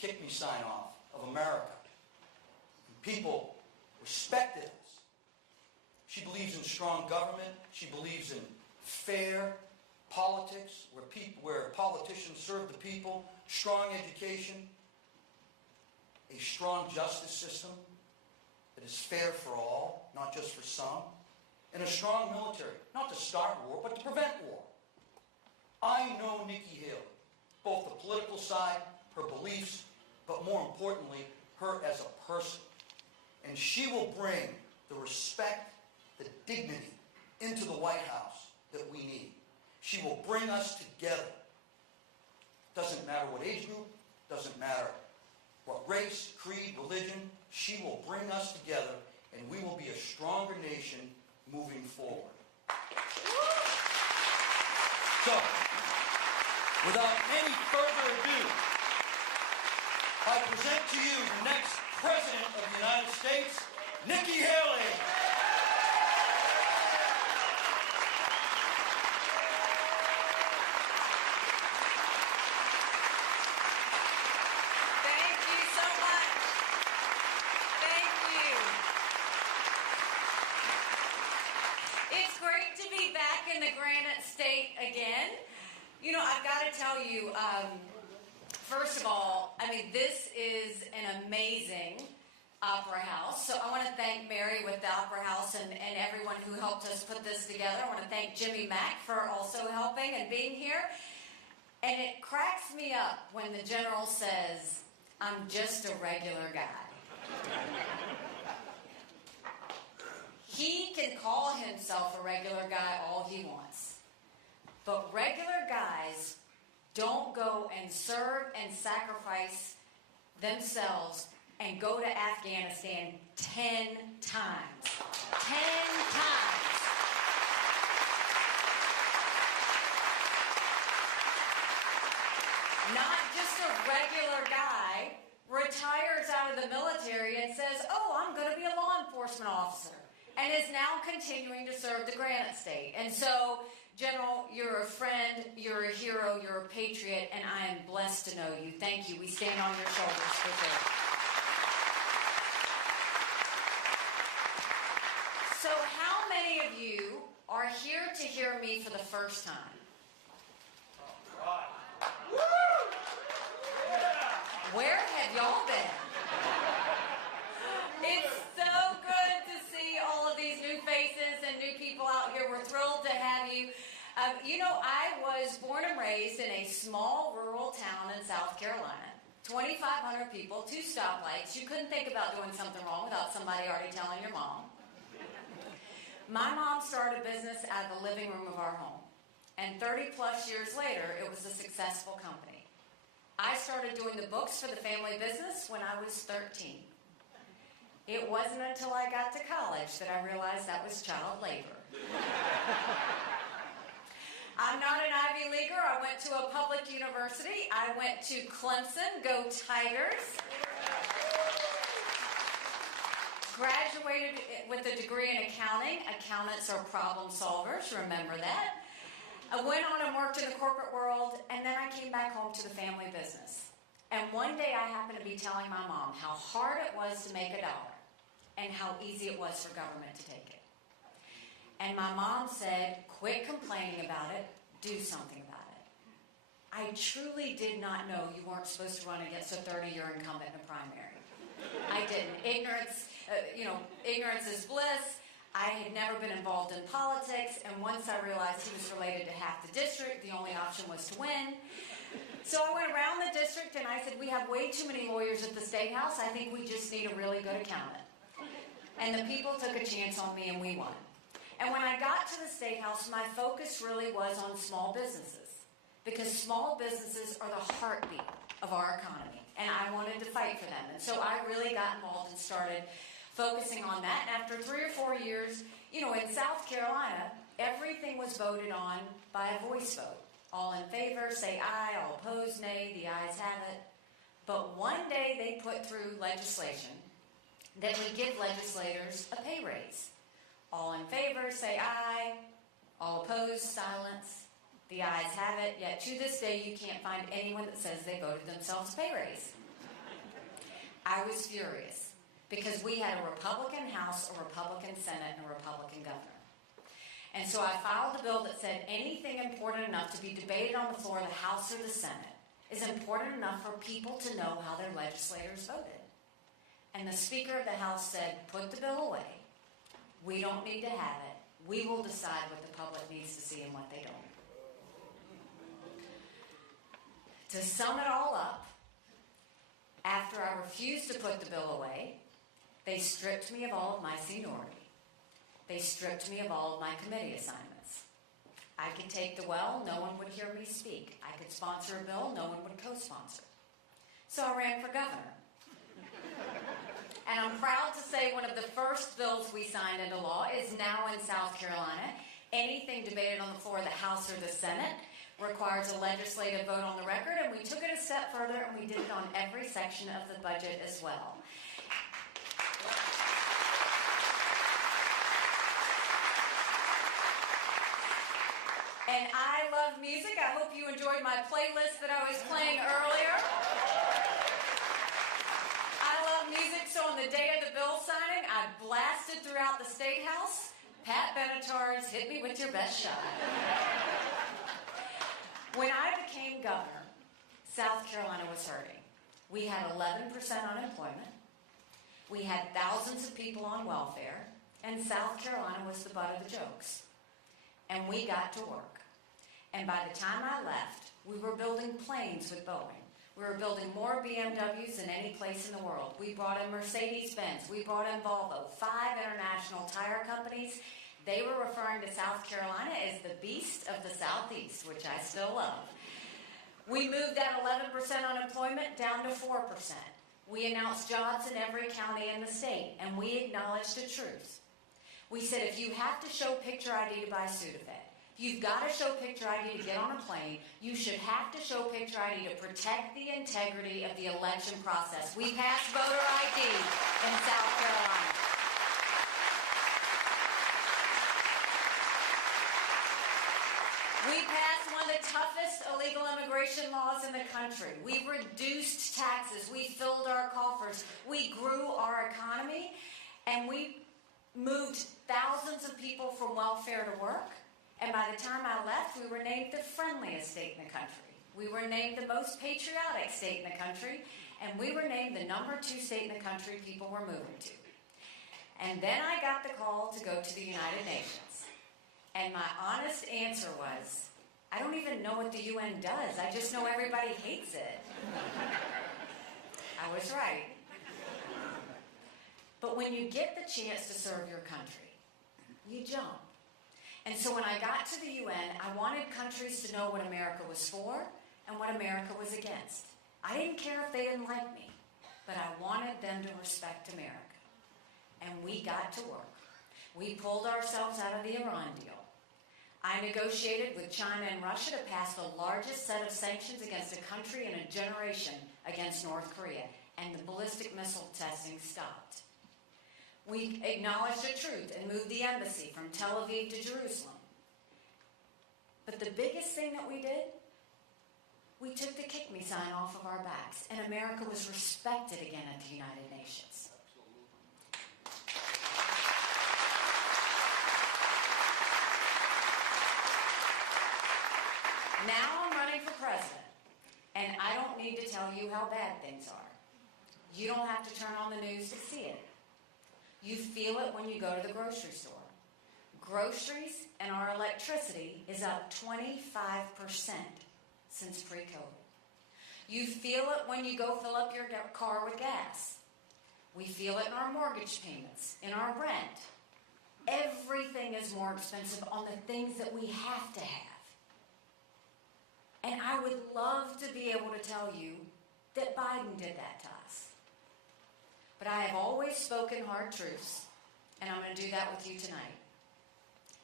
kick me sign off of America. And people respected us. She believes in strong government. She believes in fair politics, where politicians serve the people, strong education, a strong justice system that is fair for all, not just for some, and a strong military, not to start war, but to prevent war. I know Nikki Haley, both the political side, her beliefs, but more importantly, her as a person. And she will bring the respect, the dignity into the White House that we need. She will bring us together. Doesn't matter what age group, doesn't matter what race, creed, religion, she will bring us together, and we will be a stronger nation moving forward. So, without any further ado, I present to you the next President of the United States, Nikki Haley. In the Granite State again. You know, I've got to tell you, first of all, I mean, this is an amazing opera house. So I want to thank Mary with the opera house and everyone who helped us put this together. I want to thank Jimmy Mack for also helping and being here. And it cracks me up when the general says, "I'm just a regular guy." He can call himself a regular guy all he wants. But regular guys don't go and serve and sacrifice themselves and go to Afghanistan 10 times. 10 times. Not just a regular guy retires out of the military and says, "Oh, I'm going to be a law enforcement officer," and is now continuing to serve the Granite State. And so, General, you're a friend, you're a hero, you're a patriot, and I am blessed to know you. Thank you. We stand on your shoulders for sure. So how many of you are here to hear me for the first time? Where have y'all been? It's so good to see all of these new faces and new people out here. We're thrilled to have you. You know, I was born and raised in a small rural town in South Carolina. 2,500 people, 2 stoplights. You couldn't think about doing something wrong without somebody already telling your mom. My mom started a business out of the living room of our home. And 30 plus years later, it was a successful company. I started doing the books for the family business when I was 13. It wasn't until I got to college that I realized that was child labor. I'm not an Ivy Leaguer. I went to a public university. I went to Clemson. Go Tigers. Graduated with a degree in accounting. Accountants are problem solvers. Remember that. I went on and worked in the corporate world, and then I came back home to the family business. And one day I happened to be telling my mom how hard it was to make a dollar and how easy it was for government to take it. And my mom said, "Quit complaining about it, do something about it." I truly did not know you weren't supposed to run against a 30-year incumbent in a primary. I didn't. Ignorance is bliss. I had never been involved in politics, and once I realized he was related to half the district, the only option was to win. So I went around the district and I said, "We have way too many lawyers at the State House. I think we just need a really good accountant." And the people took a chance on me and we won. And when I got to the State House, my focus really was on small businesses, because small businesses are the heartbeat of our economy, and I wanted to fight for them. And so I really got involved and started focusing on that. And after 3 or 4 years, you know, in South Carolina, everything was voted on by a voice vote. All in favor, say aye. All opposed, nay. The ayes have it. But one day they put through legislation that would give legislators a pay raise. All in favor, say aye. All opposed, silence. The ayes have it. Yet to this day, you can't find anyone that says they voted themselves a pay raise. I was furious because we had a Republican House, a Republican Senate, and a Republican governor. And so I filed a bill that said anything important enough to be debated on the floor of the House or the Senate is important enough for people to know how their legislators voted. And the Speaker of the House said, put the bill away. We don't need to have it. We will decide what the public needs to see and what they don't. To sum it all up, after I refused to put the bill away, they stripped me of all of my seniority. They stripped me of all of my committee assignments. I could take the well, no one would hear me speak. I could sponsor a bill, no one would co-sponsor. So I ran for governor. And I'm proud to say one of the first bills we signed into law is now in South Carolina. Anything debated on the floor of the House or the Senate requires a legislative vote on the record, and we took it a step further and we did it on every section of the budget as well. And I love music. I hope you enjoyed my playlist that I was playing earlier. I love music, so on the day of the bill signing, I blasted throughout the State House, Pat Benatar's Hit Me With Your Best Shot. When I became governor, South Carolina was hurting. We had 11% unemployment. We had thousands of people on welfare, and South Carolina was the butt of the jokes. And we got to work. And by the time I left, we were building planes with Boeing. We were building more BMWs than any place in the world. We brought in Mercedes-Benz. We brought in Volvo. 5 international tire companies. They were referring to South Carolina as the beast of the Southeast, which I still love. We moved that 11% unemployment down to 4%. We announced jobs in every county in the state, and we acknowledged the truth. We said, if you have to show picture ID to buy Sudafed, if you've got to show picture ID to get on a plane, you should have to show picture ID to protect the integrity of the election process. We passed voter ID in South Carolina. We passed one of the toughest illegal immigration laws in the country. We reduced taxes. We filled our coffers. We grew our economy, and we moved thousands of people from welfare to work, and by the time I left, we were named the friendliest state in the country. We were named the most patriotic state in the country, and we were named the #2 state in the country people were moving to. And then I got the call to go to the United Nations, and my honest answer was, I don't even know what the UN does. I just know everybody hates it. I was right. But when you get the chance to serve your country, you jump. And so when I got to the UN, I wanted countries to know what America was for and what America was against. I didn't care if they didn't like me, but I wanted them to respect America. And we got to work. We pulled ourselves out of the Iran deal. I negotiated with China and Russia to pass the largest set of sanctions against a country in a generation against North Korea, and the ballistic missile testing stopped. We acknowledged the truth and moved the embassy from Tel Aviv to Jerusalem. But the biggest thing that we did, we took the kick me sign off of our backs, and America was respected again at the United Nations. Now I'm running for president, and I don't need to tell you how bad things are. You don't have to turn on the news to see it. You feel it when you go to the grocery store. Groceries and our electricity is up 25% since pre-COVID. You feel it when you go fill up your car with gas. We feel it in our mortgage payments, in our rent. Everything is more expensive on the things that we have to have. And I would love to be able to tell you that Biden did that to us. But I have always spoken hard truths, and I'm going to do that with you tonight.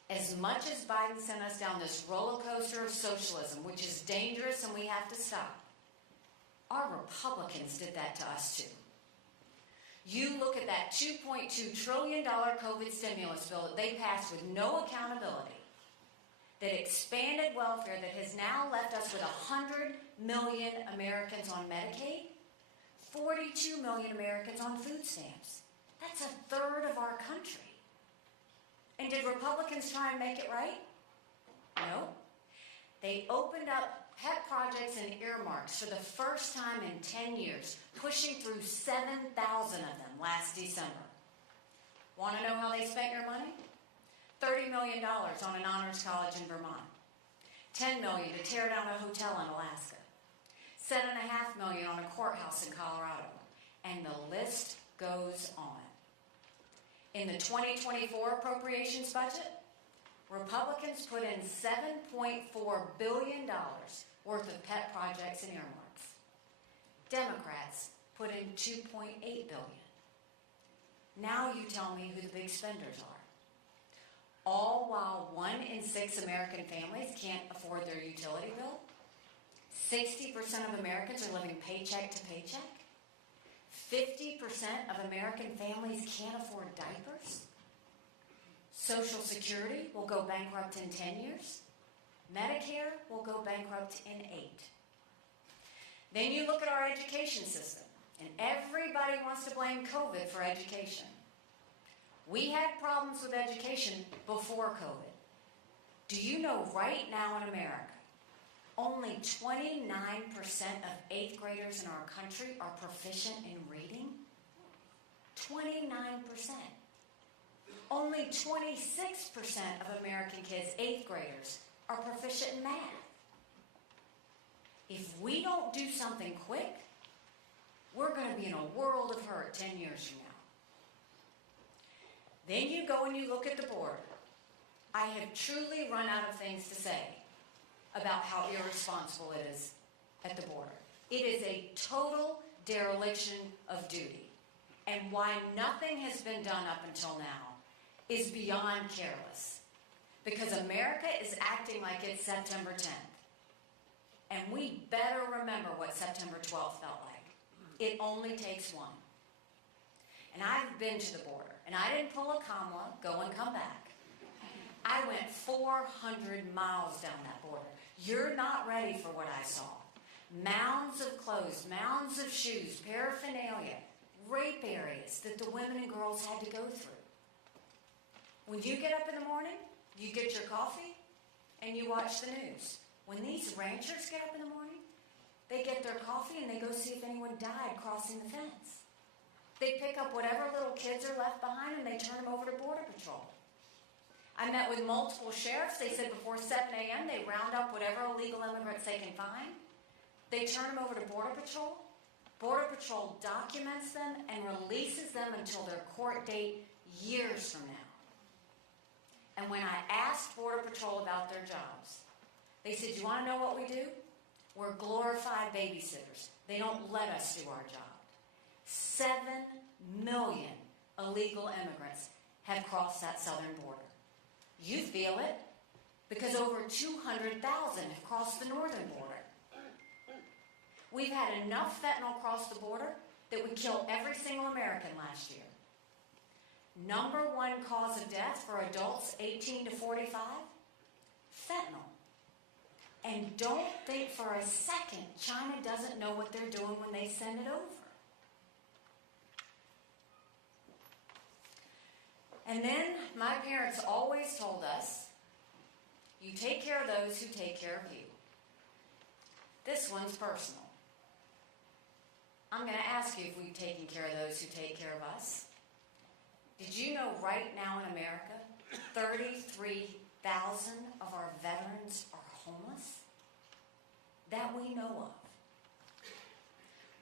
As much as Biden sent us down this roller coaster of socialism, which is dangerous and we have to stop, our Republicans did that to us too. You look at that $2.2 trillion COVID stimulus bill that they passed with no accountability, that expanded welfare, that has now left us with 100 million Americans on Medicaid. 40% 32 million Americans on food stamps. That's a third of our country. And did Republicans try and make it right? No. They opened up pet projects and earmarks for the first time in 10 years, pushing through 7,000 of them last December. Want to know how they spent your money? $30 million on an honors college in Vermont. $10 million to tear down a hotel in Alaska. $7.5 million on a courthouse in Colorado. And the list goes on. In the 2024 appropriations budget, Republicans put in $7.4 billion worth of pet projects and earmarks. Democrats put in $2.8 billion. Now you tell me who the big spenders are. All while 1 in 6 American families can't afford their utility bill. 60% of Americans are living paycheck to paycheck. 50% of American families can't afford diapers. Social Security will go bankrupt in 10 years. Medicare will go bankrupt in 8. Then you look at our education system, and everybody wants to blame COVID for education. We had problems with education before COVID. Do you know right now in America, only 29% of 8th graders in our country are proficient in reading? 29%. Only 26% of American kids, 8th graders, are proficient in math. If we don't do something quick, we're going to be in a world of hurt 10 years from now. Then you go and you look at the border. I have truly run out of things to say about how irresponsible it is at the border. It is a total dereliction of duty. And why nothing has been done up until now is beyond careless. Because America is acting like it's September 10th. And we better remember what September 12th felt like. It only takes one. And I've been to the border. And I didn't pull a Kamala, go and come back. I went 400 miles down that border. You're not ready for what I saw. Mounds of clothes, mounds of shoes, paraphernalia, rape areas that the women and girls had to go through. When you get up in the morning, you get your coffee, and you watch the news. When these ranchers get up in the morning, they get their coffee and they go see if anyone died crossing the fence. They pick up whatever little kids are left behind and they turn them over to Border Patrol. I met with multiple sheriffs. They said before 7 a.m. they round up whatever illegal immigrants they can find. They turn them over to Border Patrol. Border Patrol documents them and releases them until their court date years from now. And when I asked Border Patrol about their jobs, they said, you want to know what we do? We're glorified babysitters. They don't let us do our job. 7 million illegal immigrants have crossed that southern border. You feel it because over 200,000 have crossed the northern border. We've had enough fentanyl cross the border that would kill every single American last year. Number 1 cause of death for adults 18 to 45, fentanyl. And don't think for a second China doesn't know what they're doing when they send it over. And then my parents always told us, you take care of those who take care of you. This one's personal. I'm going to ask you if we've taken care of those who take care of us. Did you know right now in America, 33,000 of our veterans are homeless? That we know of.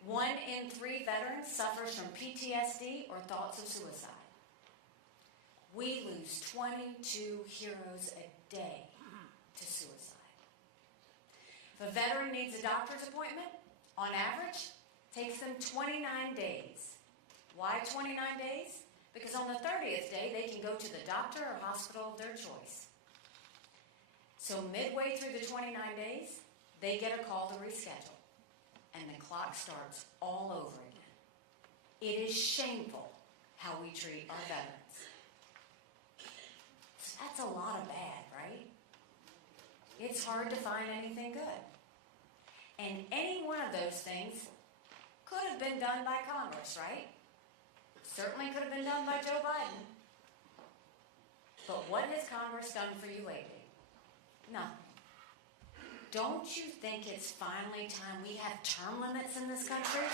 1 in 3 veterans suffers from PTSD or thoughts of suicide. We lose 22 heroes a day to suicide. If a veteran needs a doctor's appointment, on average, it takes them 29 days. Why 29 days? Because on the 30th day, they can go to the doctor or hospital of their choice. So midway through the 29 days, they get a call to reschedule. And the clock starts all over again. It is shameful how we treat our veterans. That's a lot of bad, right? It's hard to find anything good. And any one of those things Could have been done by Congress, right? Certainly could have been done by Joe Biden. But what has Congress done for you lately? Nothing. Don't you think it's finally time we have term limits in this country?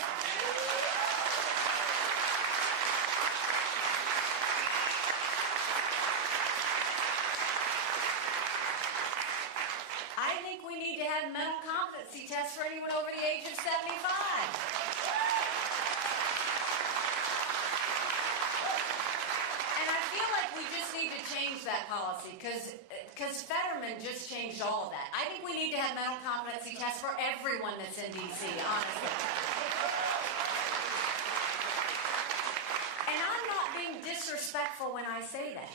I think we need to have mental competency tests for anyone over the age of 75. And I feel like we just need to change that policy because Fetterman just changed all of that. I think we need to have mental competency tests for everyone that's in D.C., honestly. And I'm not being disrespectful when I say that.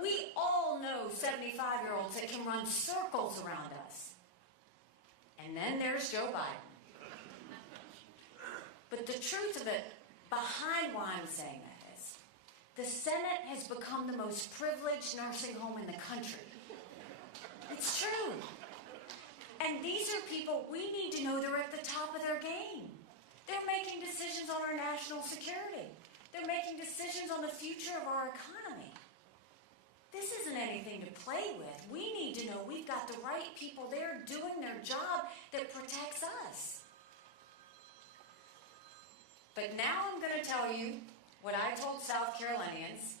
We all know 75-year-olds that can run circles around us. And then there's Joe Biden. But the truth of it, behind why I'm saying that is, the Senate has become the most privileged nursing home in the country. It's true. And these are people we need to know they're at the top of their game. They're making decisions on our national security. They're making decisions on the future of our economy. This isn't anything to play with. We need to know we've got the right people there doing their job that protects us. But now I'm going to tell you what I told South Carolinians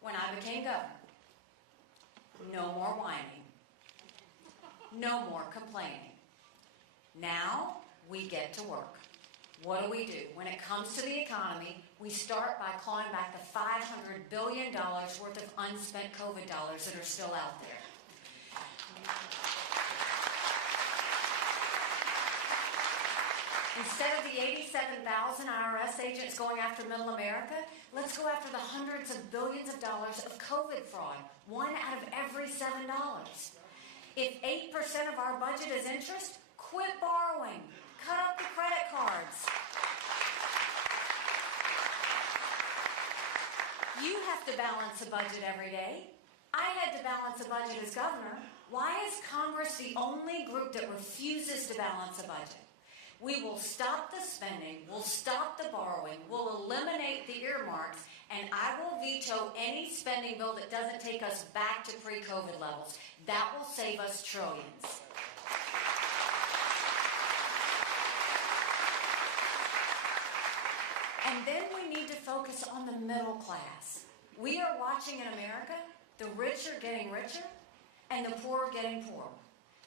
when I became governor. No more whining. No more complaining. Now we get to work. What do? When it comes to the economy, we start by clawing back the $500 billion worth of unspent COVID dollars that are still out there. Instead of the 87,000 IRS agents going after middle America, let's go after the hundreds of billions of dollars of COVID fraud, one out of every $7. If 8% of our budget is interest, quit borrowing. Cut up the credit cards. You have to balance a budget every day. I had to balance a budget as governor. Why is Congress the only group that refuses to balance a budget? We will stop the spending, we'll stop the borrowing, we'll eliminate the earmarks, and I will veto any spending bill that doesn't take us back to pre-COVID levels. That will save us trillions. And then we need to focus on the middle class. We are watching in America, the rich are getting richer and the poor are getting poorer.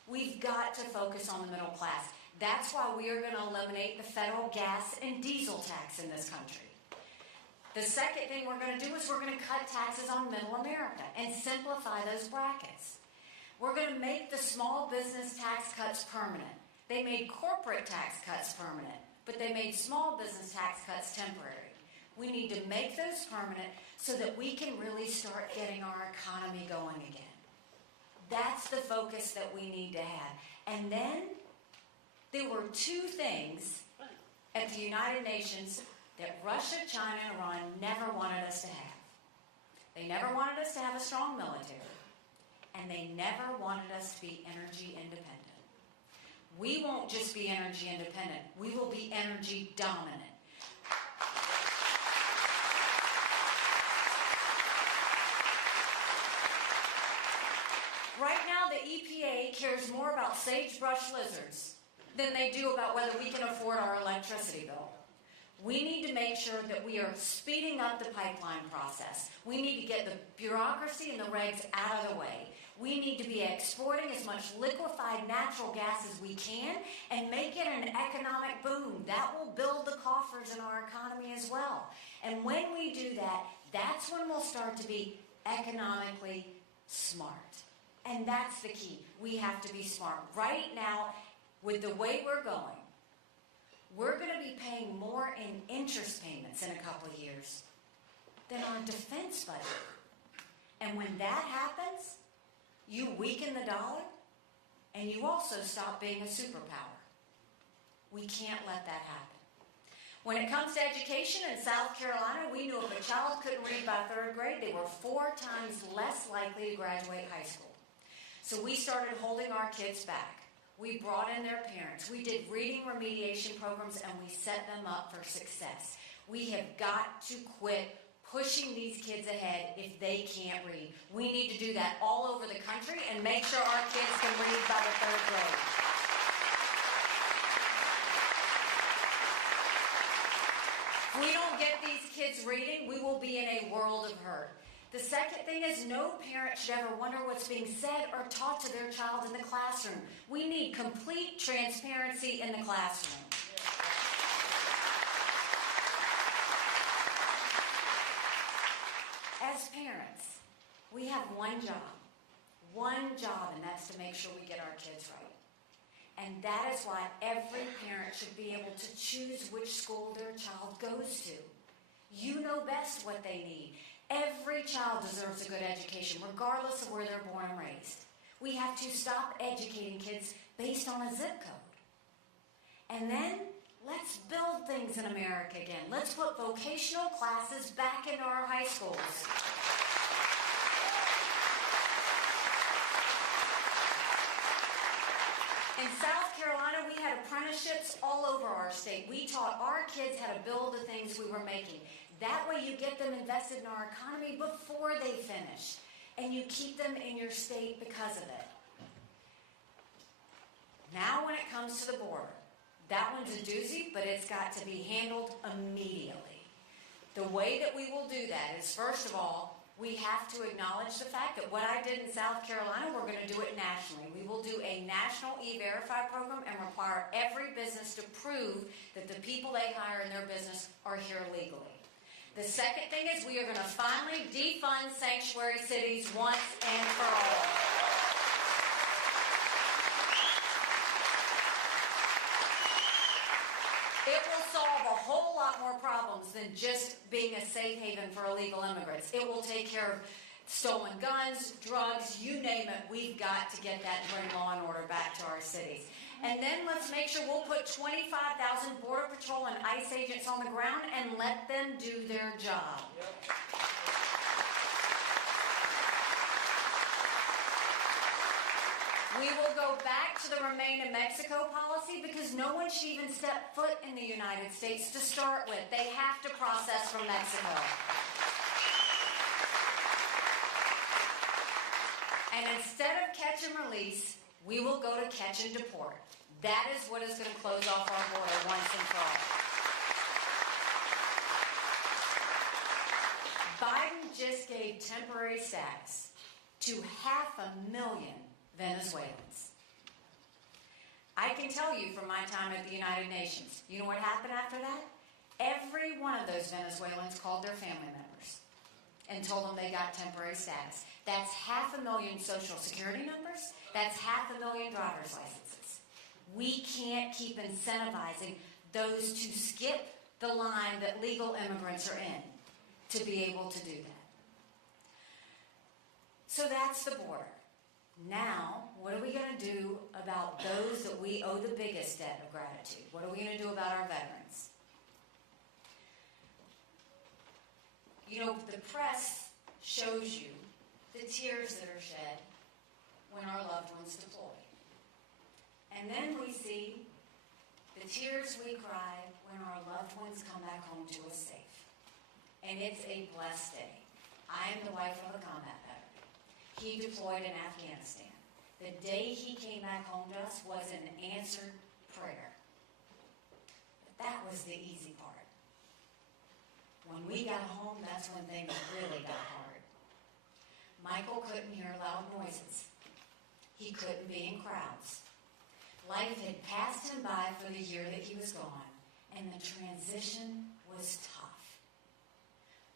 We've got to focus on the middle class. That's why we are going to eliminate the federal gas and diesel tax in this country. The second thing we're going to do is we're going to cut taxes on middle America and simplify those brackets. We're going to make the small business tax cuts permanent. They made corporate tax cuts permanent, but they made small business tax cuts temporary. We need to make those permanent so that we can really start getting our economy going again. That's the focus that we need to have. And then there were two things at the United Nations that Russia, China, and Iran never wanted us to have. They never wanted us to have a strong military, and they never wanted us to be energy independent. We won't just be energy independent, we will be energy dominant. Right now, the EPA cares more about sagebrush lizards than they do about whether we can afford our electricity bill. We need to make sure that we are speeding up the pipeline process. We need to get the bureaucracy and the regs out of the way. We need to be exporting as much liquefied natural gas as we can and make it an economic boom. That will build the coffers in our economy as well. And when we do that, that's when we'll start to be economically smart. And that's the key. We have to be smart. Right now, with the way we're going, we're going to be paying more in interest payments in a couple of years than our defense budget. And when that happens, you weaken the dollar and you also stop being a superpower. We can't let that happen. When it comes to education in South Carolina, we knew if a child couldn't read by third grade, they were 4 times less likely to graduate high school. So we started holding our kids back. We brought in their parents. We did reading remediation programs, and we set them up for success. We have got to quit pushing these kids ahead if they can't read. We need to do that all over the country and make sure our kids can read by the 3rd grade. If we don't get these kids reading, we will be in a world of hurt. The second thing is no parent should ever wonder what's being said or taught to their child in the classroom. We need complete transparency in the classroom. As parents, we have one job, and that's to make sure we get our kids right. And that is why every parent should be able to choose which school their child goes to. You know best what they need. Every child deserves a good education, regardless of where they're born and raised. We have to stop educating kids based on a zip code. And then, let's build things in America again. Let's put vocational classes back into our high schools. In South Carolina, we had apprenticeships all over our state. We taught our kids how to build the things we were making. That way you get them invested in our economy before they finish. And you keep them in your state because of it. Now when it comes to the border, that one's a doozy, but it's got to be handled immediately. The way that we will do that is, first of all, we have to acknowledge the fact that what I did in South Carolina, we're going to do it nationally. We will do a national E-Verify program and require every business to prove that the people they hire in their business are here legally. The second thing is we are going to finally defund sanctuary cities once and for all. It will solve a whole lot more problems than just being a safe haven for illegal immigrants. It will take care of stolen guns, drugs, you name it. We've got to get that and bring law and order back to our cities. And then let's make sure we'll put 25,000 Border Patrol and ICE agents on the ground and let them do their job. We will go back to the Remain in Mexico policy because no one should even step foot in the United States to start with. They have to process from Mexico. And instead of catch and release, we will go to catch and deport. That is what is going to close off our border once and for all. Biden just gave temporary status to 500,000 Venezuelans. I can tell you from my time at the United Nations, you know what happened after that? Every one of those Venezuelans called their family members and told them they got temporary status. That's 500,000 social security numbers. That's 500,000 driver's licenses. We can't keep incentivizing those to skip the line that legal immigrants are in to be able to do that. So that's the border. Now, what are we going to do about those that we owe the biggest debt of gratitude? What are we going to do about our veterans? You know, the press shows you the tears that are shed when our loved ones deploy. And then we see the tears we cry when our loved ones come back home to us safe. And it's a blessed day. I am the wife of a combat veteran. He deployed in Afghanistan. The day he came back home to us was an answered prayer. But that was the easy part. When we got home, that's when things really got hard. Michael couldn't hear loud noises. He couldn't be in crowds. Life had passed him by for the year that he was gone, and the transition was tough.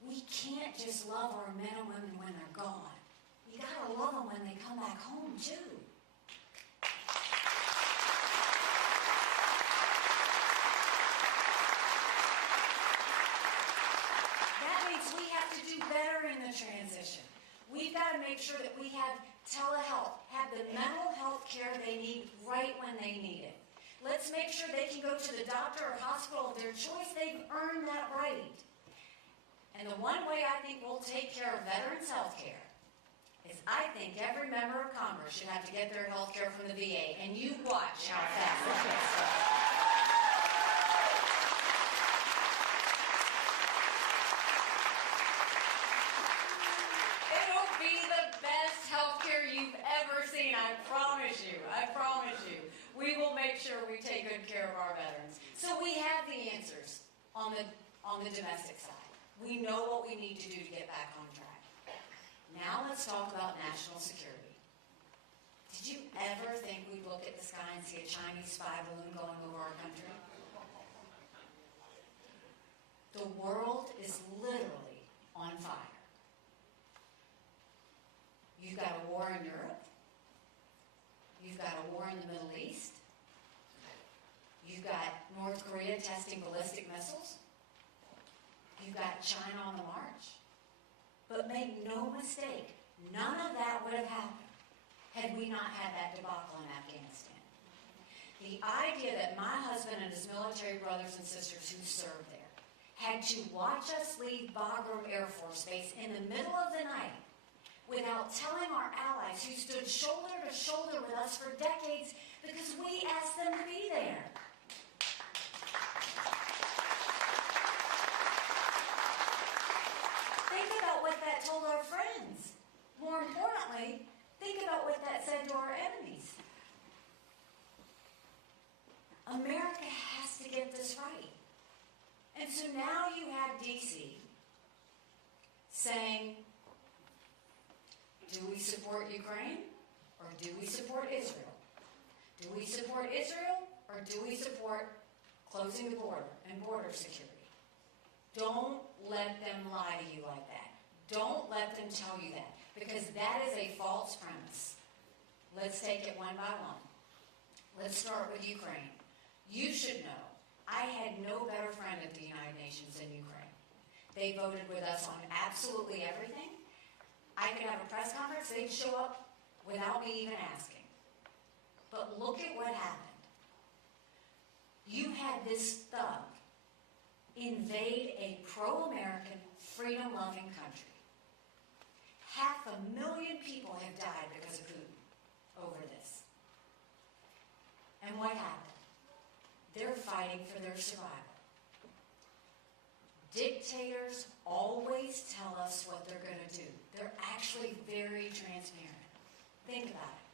We can't just love our men and women when they're gone. You gotta love them when they come back home, too. That means we have to do better in the transition. We've got to make sure that we have telehealth, have the mental health care they need right when they need it. Let's make sure they can go to the doctor or hospital of their choice. They've earned that right. And the one way I think we'll take care of veterans' health care is I think every member of Congress should have to get their health care from the VA, and you watch how fast it gets started. It'll be the best health care you've ever seen, I promise you. I promise you. We will make sure we take good care of our veterans. So we have the answers on the domestic side. We know what we need to do to get back on track. Now let's talk about national security. Did you ever think we'd look at the sky and see a Chinese spy balloon going over our country? The world is literally on fire. You've got a war in Europe. You've got a war in the Middle East. You've got North Korea testing ballistic missiles. You've got China on the march. But make no mistake, none of that would have happened had we not had that debacle in Afghanistan. The idea that my husband and his military brothers and sisters who served there had to watch us leave Bagram Air Force Base in the middle of the night without telling our allies who stood shoulder to shoulder with us for decades because we asked them to be there. Think about what that told our friends. More importantly, think about what that said to our enemies. America has to get this right. And so now you have D.C. saying, do we support Ukraine or do we support Israel? Do we support Israel or do we support closing the border and border security? Don't let them lie to you like that. Don't let them tell you that, because that is a false premise. Let's take it one by one. Let's start with Ukraine. You should know, I had no better friend at the United Nations than Ukraine. They voted with us on absolutely everything. I could have a press conference, they'd show up without me even asking. But look at what happened. You had this thug invade a pro-American, freedom-loving country. 500,000 people have died because of Putin over this. And what happened? They're fighting for their survival. Dictators always tell us what they're going to do. They're actually very transparent. Think about it.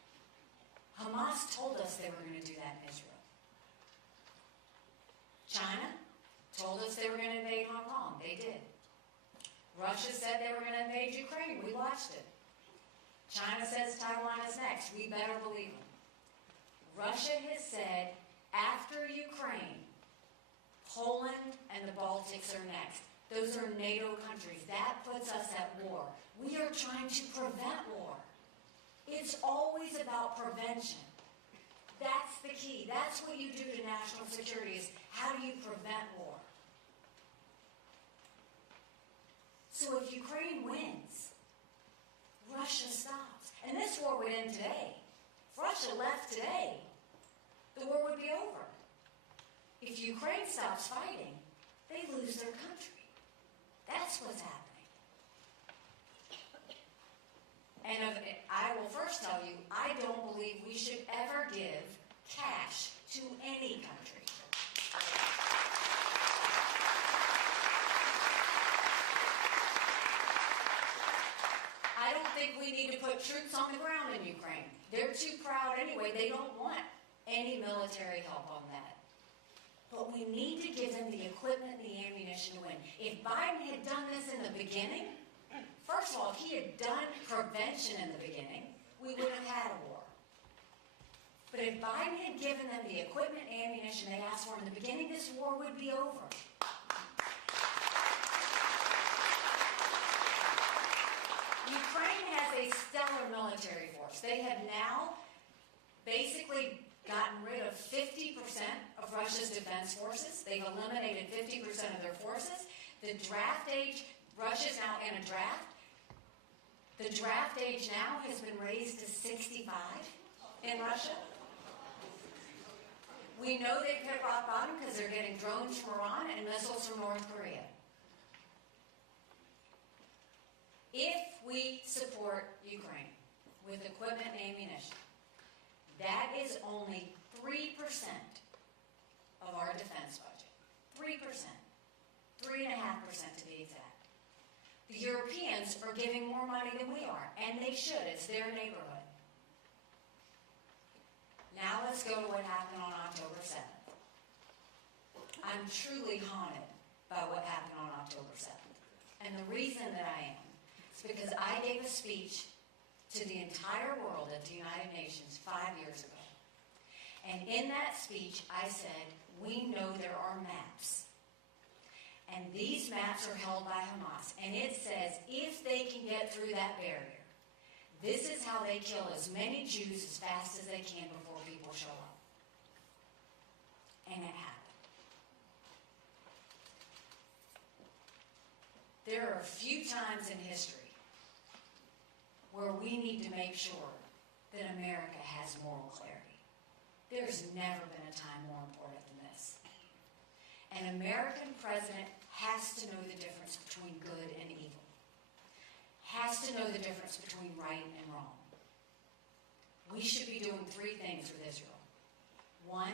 Hamas told us they were going to do that in Israel. China told us they were going to invade Hong Kong. They did. Russia said they were going to invade Ukraine. We watched it. China says Taiwan is next. We better believe them. Russia has said after Ukraine, Poland and the Baltics are next. Those are NATO countries. That puts us at war. We are trying to prevent war. It's always about prevention. That's the key. That's what you do to national security is how do you prevent war? So if Ukraine wins, Russia stops. And this war would end today. If Russia left today, the war would be over. If Ukraine stops fighting, they lose their country. That's what's happening. And I will first tell you, I don't believe we should ever give cash to any country. I don't think we need to put troops on the ground in Ukraine. They're too proud anyway. They don't want any military help on that. But we need to give them the equipment and the ammunition to win. If Biden had done this in the beginning, first of all, if he had done prevention in the beginning, we wouldn't have had a war. But if Biden had given them the equipment and ammunition they asked for in the beginning, this war would be over. Ukraine has a stellar military force. They have now basically gotten rid of 50% of Russia's defense forces. They've eliminated 50% of their forces. The draft age, Russia's now in a draft. The draft age now has been raised to 65 in Russia. We know they've hit rock bottom because they're getting drones from Iran and missiles from North Korea. If we support Ukraine with equipment and ammunition, that is only 3% of our defense budget. 3%. 3.5% to be exact. The Europeans are giving more money than we are, and they should. It's their neighborhood. Now let's go to what happened on October 7th. I'm truly haunted by what happened on October 7th. And the reason that I am is because I gave a speech to the entire world at the United Nations 5 years ago. And in that speech, I said, we know there are maps. And these maps are held by Hamas. And it says, if they can get through that barrier, this is how they kill as many Jews as fast as they can before people show up. And it happened. There are a few times in history where we need to make sure that America has moral clarity. There's never been a time more important than this. An American president has to know the difference between good and evil. Has to know the difference between right and wrong. We should be doing 3 things with Israel. 1,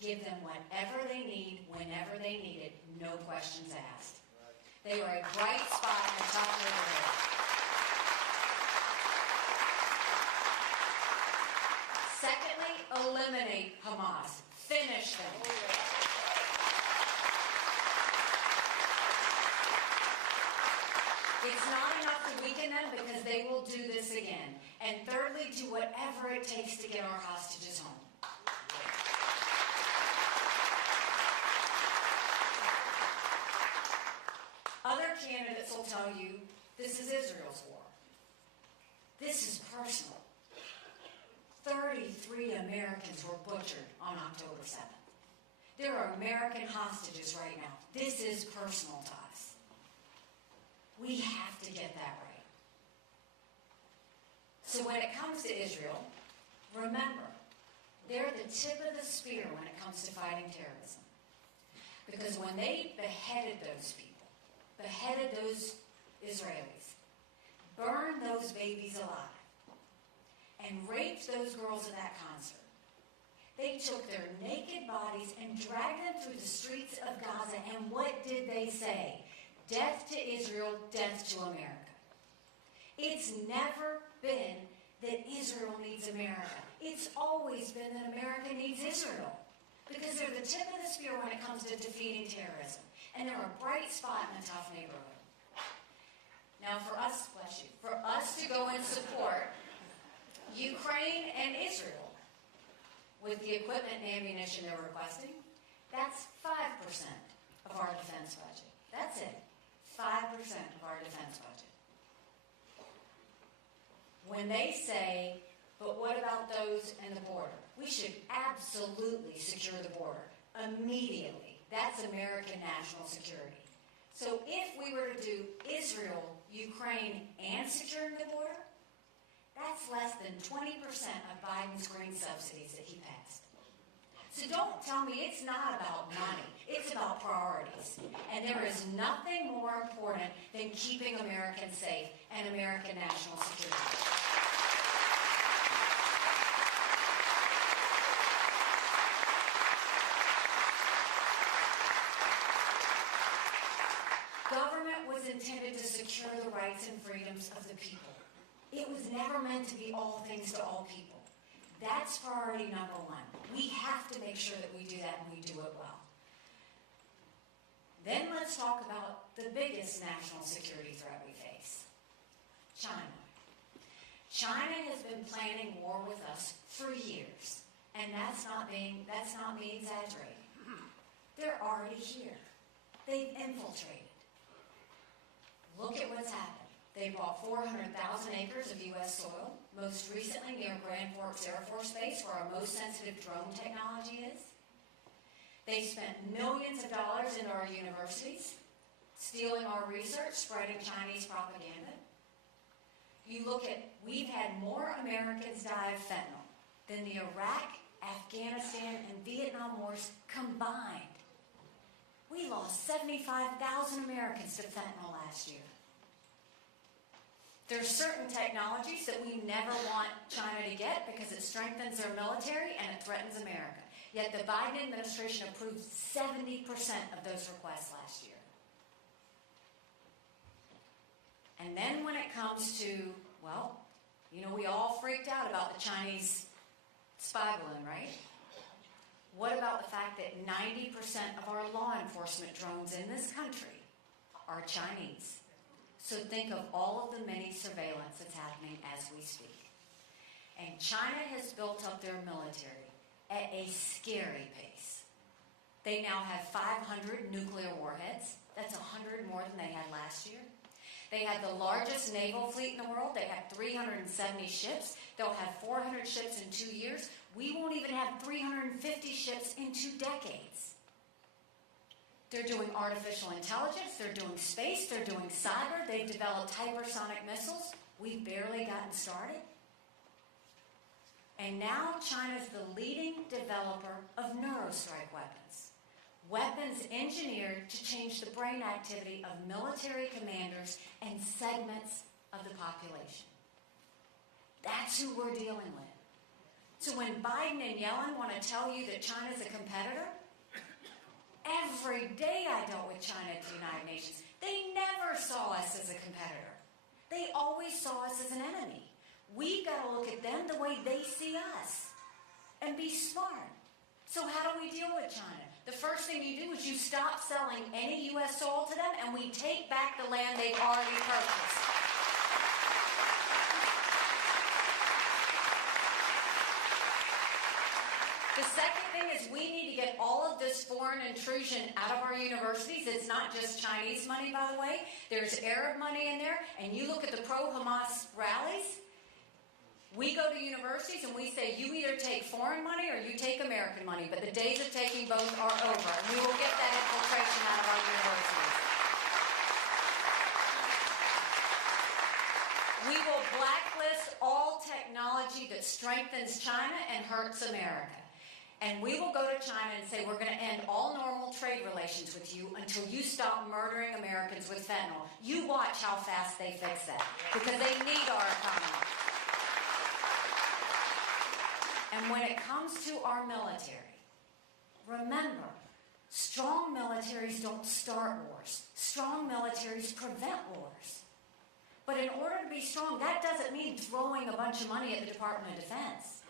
give them whatever they need, whenever they need it, no questions asked. They are a bright spot in the top neighborhood. Secondly, eliminate Hamas. Finish them. It's not enough to weaken them because they will do this again. And thirdly, do whatever it takes to get our hostages home. Other candidates will tell you this is Israel's war. This is personal. 33 Americans were butchered on October 7th. There are American hostages right now. This is personal to us. We have to get that right. So when it comes to Israel, remember, they're the tip of the spear when it comes to fighting terrorism. Because when they beheaded those people, beheaded those Israelis, burned those babies alive, and raped those girls at that concert, they took their naked bodies and dragged them through the streets of Gaza, and what did they say? Death to Israel, death to America. It's never been that Israel needs America. It's always been that America needs Israel. Because they're the tip of the spear when it comes to defeating terrorism. And they're a bright spot in a tough neighborhood. Now for us, bless you, for us to go and support Ukraine and Israel with the equipment and ammunition they're requesting, that's 5% of our defense budget. That's it. 5% of our defense budget. When they say, but what about those in the border? We should absolutely secure the border immediately. That's American national security. So if we were to do Israel, Ukraine, and securing the border, that's less than 20% of Biden's green subsidies that he passed. So don't tell me it's not about money. It's about priorities. And there is nothing more important than keeping Americans safe and American national security. Government was intended to secure the rights and freedoms of the people. It was never meant to be all things to all people. That's priority number 1. We have to make sure that we do that and we do it well. Then let's talk about the biggest national security threat we face, China. China has been planning war with us for years, and that's not me exaggerating. They're already here. They've infiltrated. Look at what's happened. They bought 400,000 acres of U.S. soil, most recently near Grand Forks Air Force Base, where our most sensitive drone technology is. They spent millions of dollars into our universities, stealing our research, spreading Chinese propaganda. You look at, we've had more Americans die of fentanyl than the Iraq, Afghanistan, and Vietnam wars combined. We lost 75,000 Americans to fentanyl last year. There's certain technologies that we never want China to get because it strengthens their military and it threatens America. Yet the Biden administration approved 70% of those requests last year. And then when it comes to, well, you know, we all freaked out about the Chinese spy balloon, right? What about the fact that 90% of our law enforcement drones in this country are Chinese? So think of all of the many surveillance that's happening as we speak. And China has built up their military at a scary pace. They now have 500 nuclear warheads. That's 100 more than they had last year. They have the largest naval fleet in the world. They have 370 ships. They'll have 400 ships in 2 years. We won't even have 350 ships in 2 decades. They're doing artificial intelligence. They're doing space. They're doing cyber. They've developed hypersonic missiles. We've barely gotten started. And now China's the leading developer of neurostrike weapons. Weapons engineered to change the brain activity of military commanders and segments of the population. That's who we're dealing with. So when Biden and Yellen want to tell you that China's a competitor, every day I dealt with China at the United Nations. They never saw us as a competitor. They always saw us as an enemy. We've got to look at them the way they see us and be smart. So how do we deal with China? The first thing you do is you stop selling any U.S. soil to them, and we take back the land they've already purchased. The second thing is we need to get all of this foreign intrusion out of our universities. It's not just Chinese money, by the way. There's Arab money in there. And you look at the pro-Hamas rallies. We go to universities and we say, you either take foreign money or you take American money. But the days of taking both are over. And we will get that infiltration out of our universities. We will blacklist all technology that strengthens China and hurts America. And we will go to China and say, we're going to end all normal trade relations with you until you stop murdering Americans with fentanyl. You watch how fast they fix that, because they need our economy. And when it comes to our military, remember, strong militaries don't start wars. Strong militaries prevent wars. But in order to be strong, that doesn't mean throwing a bunch of money at the Department of Defense.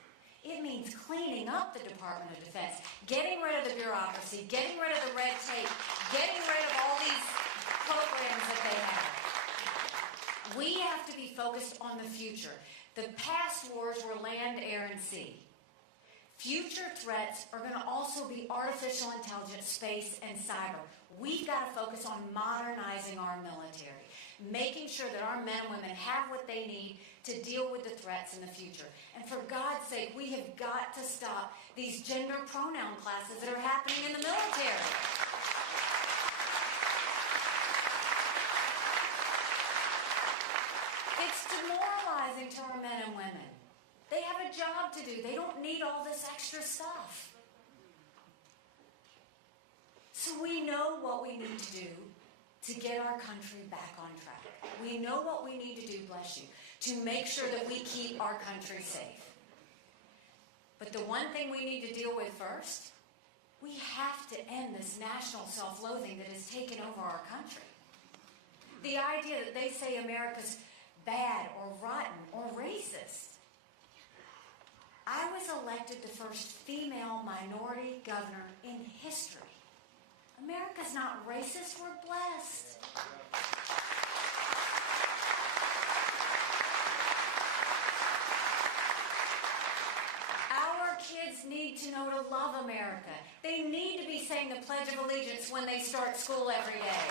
It means cleaning up the Department of Defense, getting rid of the bureaucracy, getting rid of the red tape, getting rid of all these programs that they have. We have to be focused on the future. The past wars were land, air, and sea. Future threats are going to also be artificial intelligence, space, and cyber. We've got to focus on modernizing our military, making sure that our men and women have what they need to deal with the threats in the future. And for God's sake, we have got to stop these gender pronoun classes that are happening in the military. It's demoralizing to our men and women. They have a job to do. They don't need all this extra stuff. So we know what we need to do to get our country back on track. We know what we need to do, bless you, to make sure that we keep our country safe. But the one thing we need to deal with first, we have to end this national self-loathing that has taken over our country. The idea that they say America's bad or rotten or racist. I was elected the first female minority governor in history. America's not racist, we're blessed. Our kids need to know to love America. They need to be saying the Pledge of Allegiance when they start school every day.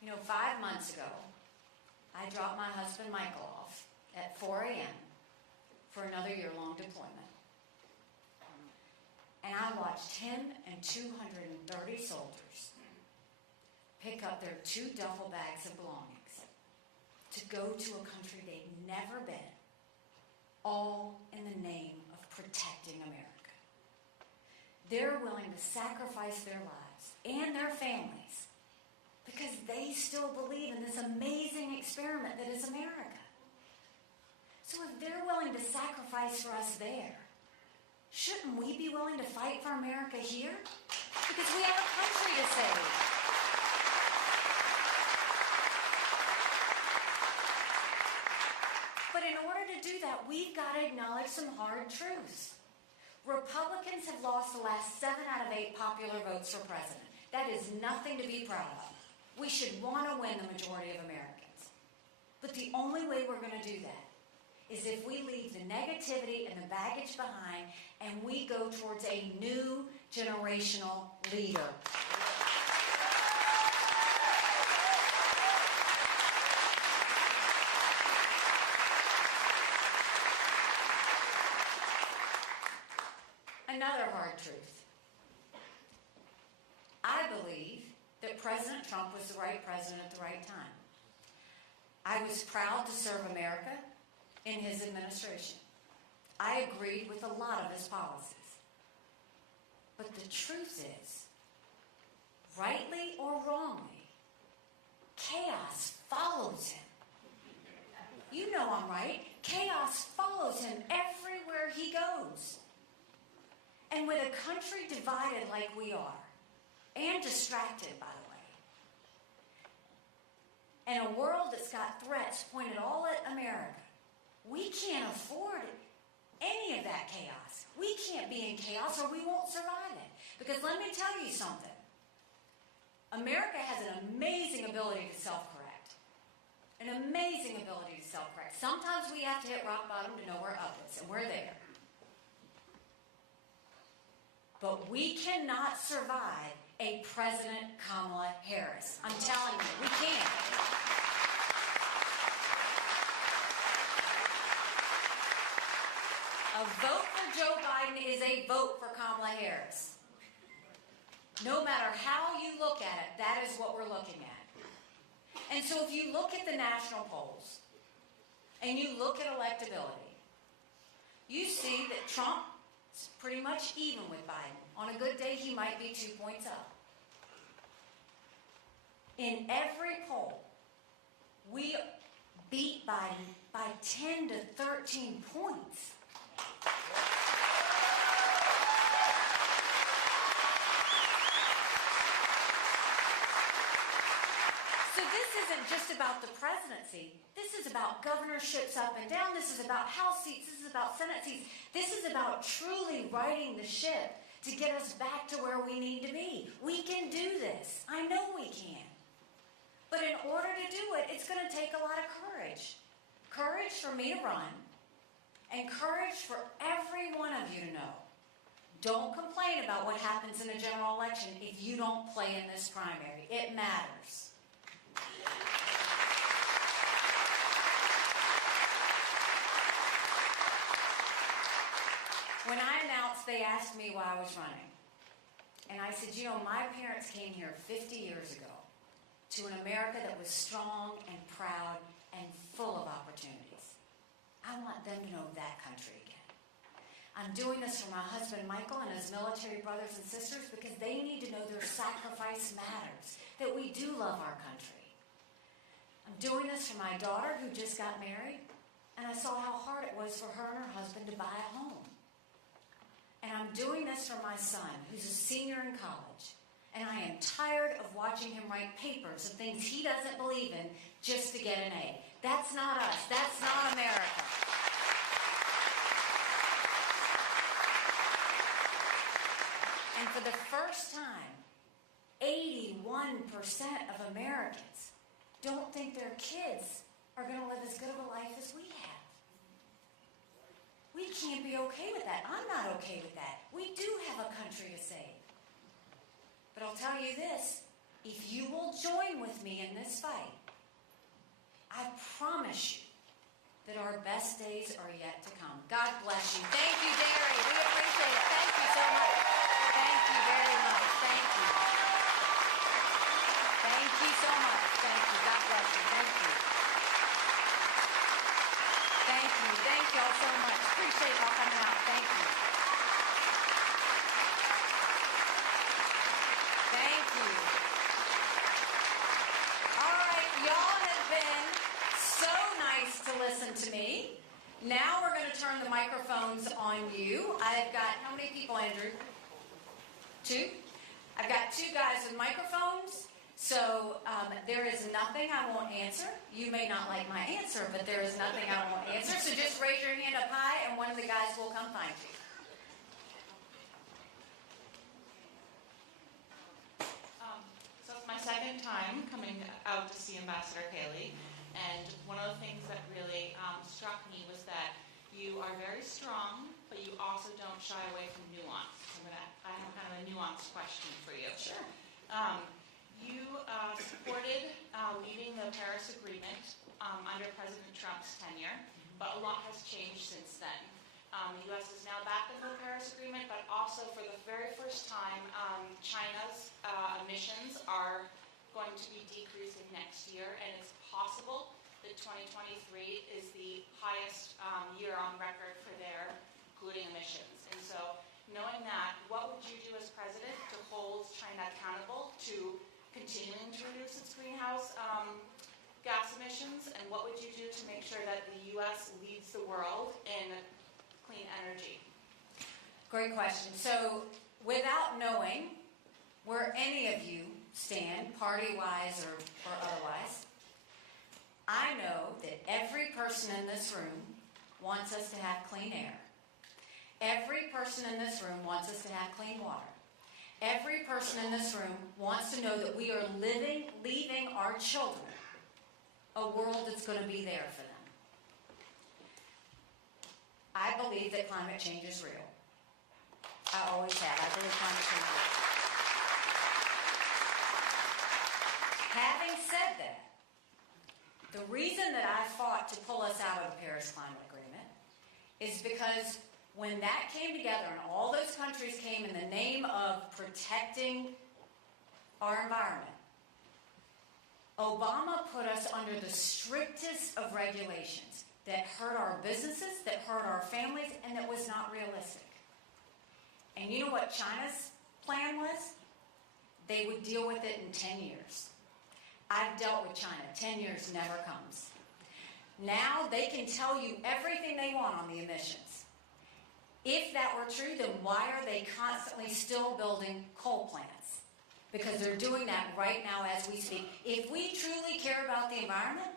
You know, 5 months ago, I dropped my husband Michael off at 4 a.m. for another year-long deployment. And I watched him and 230 soldiers pick up their 2 duffel bags of belongings to go to a country they'd never been, all in the name of protecting America. They're willing to sacrifice their lives lives and their families because they still believe in this amazing experiment that is America. So if they're willing to sacrifice for us there, shouldn't we be willing to fight for America here? Because we have a country to save. But in order to do that, we've got to acknowledge some hard truths. Republicans have lost the last 7 out of 8 popular votes for president. That is nothing to be proud of. We should want to win the majority of Americans. But the only way we're going to do that is if we leave the negativity and the baggage behind and we go towards a new generational leader. Another hard truth. I believe that President Trump was the right president at the right time. I was proud to serve America in his administration. I agreed with a lot of his policies. But the truth is, rightly or wrongly, chaos follows him. You know I'm right. Chaos follows him everywhere he goes. And with a country divided like we are, and distracted, by the way, and a world that's got threats pointed all at America, we can't afford any of that chaos. We can't be in chaos or we won't survive it. Because let me tell you something. America has an amazing ability to self-correct. An amazing ability to self-correct. Sometimes we have to hit rock bottom to know where up is, and we're there. But we cannot survive a President Kamala Harris. I'm telling you, we can't. A vote for Joe Biden is a vote for Kamala Harris. No matter how you look at it, that is what we're looking at. And so if you look at the national polls, and you look at electability, you see that Trump is pretty much even with Biden. On a good day, he might be 2 points up. In every poll, we beat Biden by 10 to 13 points. So this isn't just about the presidency. This is about governorships up and down. This is about House seats. This is about Senate seats. This is about truly righting the ship to get us back to where we need to be. We can do this. I know we can. But in order to do it, it's going to take a lot of courage. Courage for me to run, and courage for every one of you to know. Don't complain about what happens in a general election if you don't play in this primary. It matters. When I announced, they asked me why I was running. And I said, you know, my parents came here 50 years ago to an America that was strong and proud and full of opportunities. I want them to know that country again. I'm doing this for my husband Michael and his military brothers and sisters because they need to know their sacrifice matters, that we do love our country. I'm doing this for my daughter who just got married, and I saw how hard it was for her and her husband to buy a home. And I'm doing this for my son who's a senior in college, and I am tired of watching him write papers of things he doesn't believe in just to get an A. That's not us. That's not America. And for the first time, 81% of Americans don't think their kids are going to live as good of a life as we have. We can't be okay with that. I'm not okay with that. We do have a country to save. But I'll tell you this, if you will join with me in this fight, I promise you that our best days are yet to come. God bless you. Thank you, Derry. We appreciate it. Thank you so much. Thank you very much. Thank you. Thank you so much. Thank you. God bless you. Thank you. Thank you. Thank you all so much. Appreciate y'all coming out. Thank you. Thank Now we're going to turn the microphones on you. I've got, how many people, Andrew? 2? I've got 2 guys with microphones. So there is nothing I won't answer. You may not like my answer, but there is nothing I won't answer. So just raise your hand up high, and one of the guys will come find you. So it's my second time coming out to see Ambassador Haley, and one of the things that really struck me was that you are very strong, but you also don't shy away from nuance. I have kind of a nuanced question for you. Sure. You supported leading the Paris Agreement under President Trump's tenure, but a lot has changed since then. The U.S. is now back in the Paris Agreement, but also for the very first time, China's emissions are going to be decreasing next year, and it's possible that 2023 is the highest year on record for their polluting emissions. And so, knowing that, what would you do as president to hold China accountable to continuing to reduce its greenhouse gas emissions, and what would you do to make sure that the U.S. leads the world in clean energy? Great question. So, without knowing where any of you stand, party-wise or otherwise, I know that every person in this room wants us to have clean air. Every person in this room wants us to have clean water. Every person in this room wants to know that we are leaving our children a world that's going to be there for them. I believe that climate change is real. I always have. I believe climate change is real. Having said that, the reason that I fought to pull us out of the Paris Climate Agreement is because when that came together and all those countries came in the name of protecting our environment, Obama put us under the strictest of regulations that hurt our businesses, that hurt our families, and that was not realistic. And you know what China's plan was? They would deal with it in 10 years. I've dealt with China. 10 years never comes. Now they can tell you everything they want on the emissions. If that were true, then why are they constantly still building coal plants? Because they're doing that right now as we speak. If we truly care about the environment,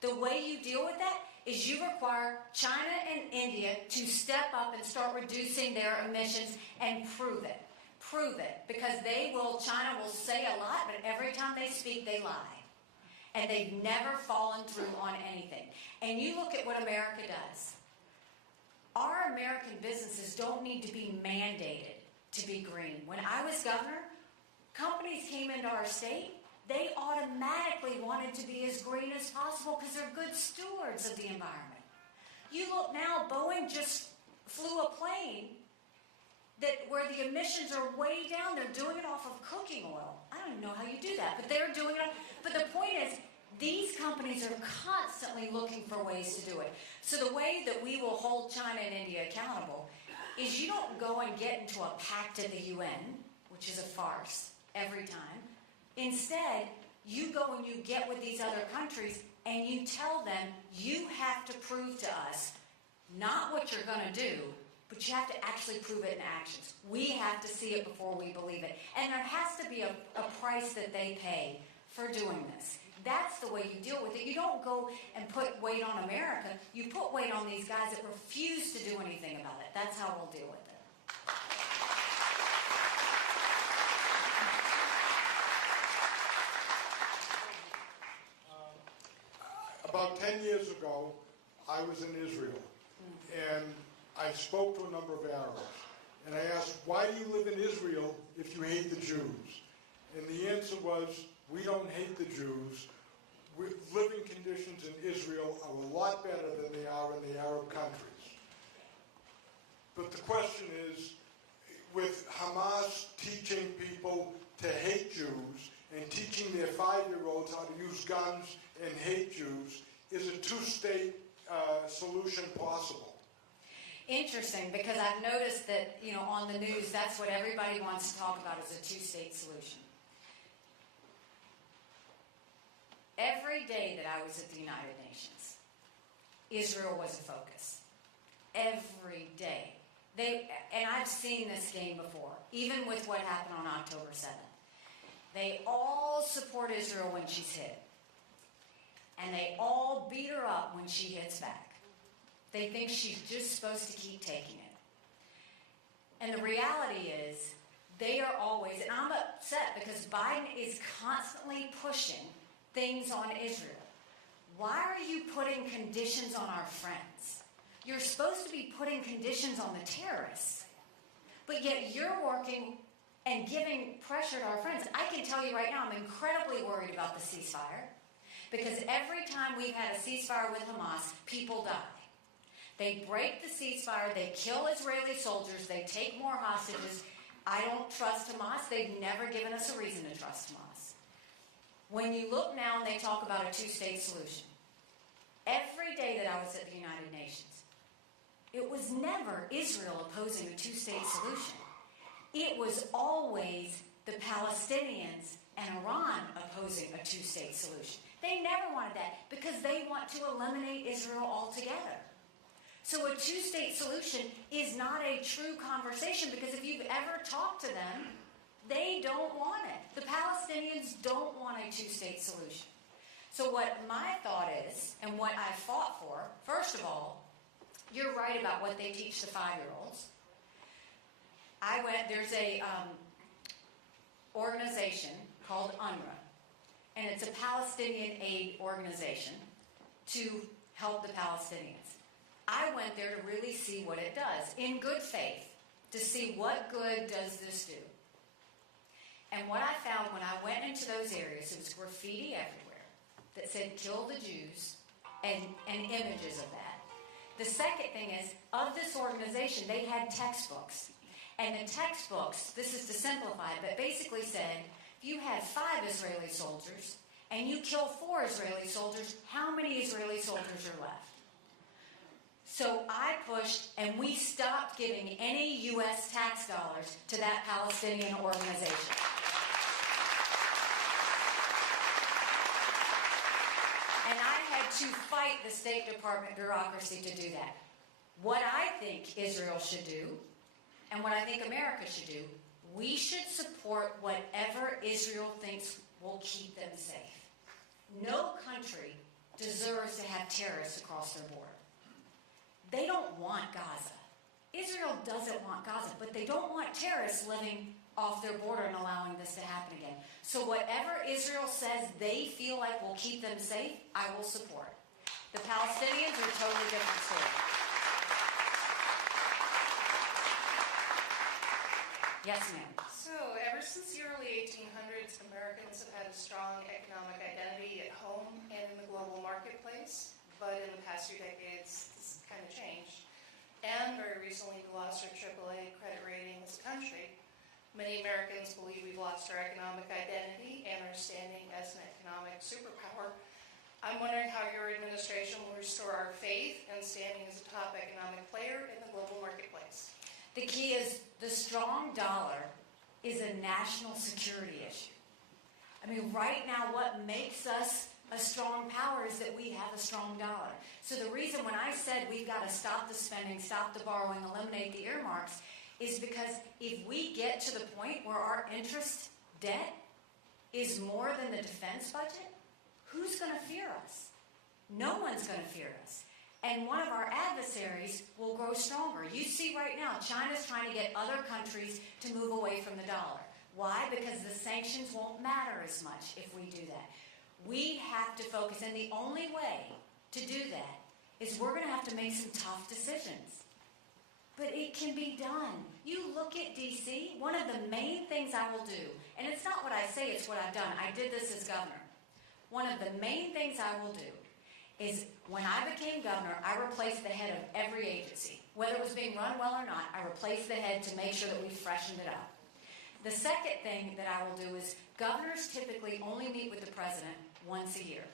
the way you deal with that is you require China and India to step up and start reducing their emissions and prove it. Prove it. Because China will say a lot, but every time they speak, they lie. And they've never fallen through on anything. And you look at what America does. Our American businesses don't need to be mandated to be green. When I was governor, companies came into our state, they automatically wanted to be as green as possible because they're good stewards of the environment. You look now, Boeing just flew a plane where the emissions are way down. They're doing it off of cooking oil. I don't even know how you do that, but they're doing it. But the point is, these companies are constantly looking for ways to do it. So the way that we will hold China and India accountable is you don't go and get into a pact at the UN, which is a farce every time. Instead, you go and you get with these other countries and you tell them, you have to prove to us not what you're going to do, but you have to actually prove it in actions. We have to see it before we believe it. And there has to be a price that they pay for doing this. That's the way you deal with it. You don't go and put weight on America. You put weight on these guys that refuse to do anything about it. That's how we'll deal with it. About 10 years ago, I was in Israel, and I spoke to a number of Arabs. And I asked, why do you live in Israel if you hate the Jews? And the answer was, we don't hate the Jews. Living conditions in Israel are a lot better than they are in the Arab countries. But the question is, with Hamas teaching people to hate Jews and teaching their 5-year-olds how to use guns and hate Jews, is a two-state solution possible? Interesting, because I've noticed that, on the news, that's what everybody wants to talk about is a two-state solution. Every day that I was at the United Nations, Israel was a focus. every day. And I've seen this game before, even with what happened on October 7th. They all support Israel when she's hit. And they all beat her up when she hits back. They think she's just supposed to keep taking it. And the reality is, they are always, and I'm upset because Biden is constantly pushing things on Israel. Why are you putting conditions on our friends? You're supposed to be putting conditions on the terrorists. But yet you're working and giving pressure to our friends. I can tell you right now, I'm incredibly worried about the ceasefire. Because every time we've had a ceasefire with Hamas, people die. They break the ceasefire, they kill Israeli soldiers, they take more hostages. I don't trust Hamas. They've never given us a reason to trust Hamas. When you look now and they talk about a two-state solution, every day that I was at the United Nations, it was never Israel opposing a two-state solution. It was always the Palestinians and Iran opposing a two-state solution. They never wanted that because they want to eliminate Israel altogether. So a two-state solution is not a true conversation because if you've ever talked to them, they don't want it. The Palestinians don't want a two-state solution. So what my thought is, and what I fought for, first of all, you're right about what they teach the 5-year-olds. There's a organization called UNRWA, and it's a Palestinian aid organization to help the Palestinians. I went there to really see what it does, in good faith, to see what good does this do. And what I found when I went into those areas, it was graffiti everywhere that said, "Kill the Jews," and images of that. The second thing is, of this organization, they had textbooks. And the textbooks, this is to simplify it, but basically said, if you had 5 Israeli soldiers and you kill 4 Israeli soldiers, how many Israeli soldiers are left? So I pushed, and we stopped giving any U.S. tax dollars to that Palestinian organization. And I had to fight the State Department bureaucracy to do that. What I think Israel should do, and what I think America should do, we should support whatever Israel thinks will keep them safe. No country deserves to have terrorists across their border. They don't want Gaza. Israel doesn't want Gaza, but they don't want terrorists living off their border and allowing this to happen again. So whatever Israel says they feel like will keep them safe, I will support. The Palestinians are a totally different story. Yes, ma'am. So, ever since the early 1800s, Americans have had a strong economic identity at home and in the global marketplace. But in the past few decades, this has kind of changed. And very recently, we lost our AAA credit rating as a country. Many Americans believe we've lost our economic identity and our standing as an economic superpower. I'm wondering how your administration will restore our faith and standing as a top economic player in the global marketplace. The key is the strong dollar is a national security issue. I mean, right now, what makes us a strong power is that we have a strong dollar. So the reason when I said we've got to stop the spending, stop the borrowing, eliminate the earmarks, is because if we get to the point where our interest debt is more than the defense budget, who's going to fear us? No one's going to fear us. And one of our adversaries will grow stronger. You see right now, China's trying to get other countries to move away from the dollar. Why? Because the sanctions won't matter as much if we do that. We have to focus, and the only way to do that is we're going to have to make some tough decisions. But it can be done. You look at D.C., one of the main things I will do, and it's not what I say, it's what I've done. I did this as governor. One of the main things I will do is when I became governor, I replaced the head of every agency. Whether it was being run well or not, I replaced the head to make sure that we freshened it up. The second thing that I will do is governors typically only meet with the president once a year.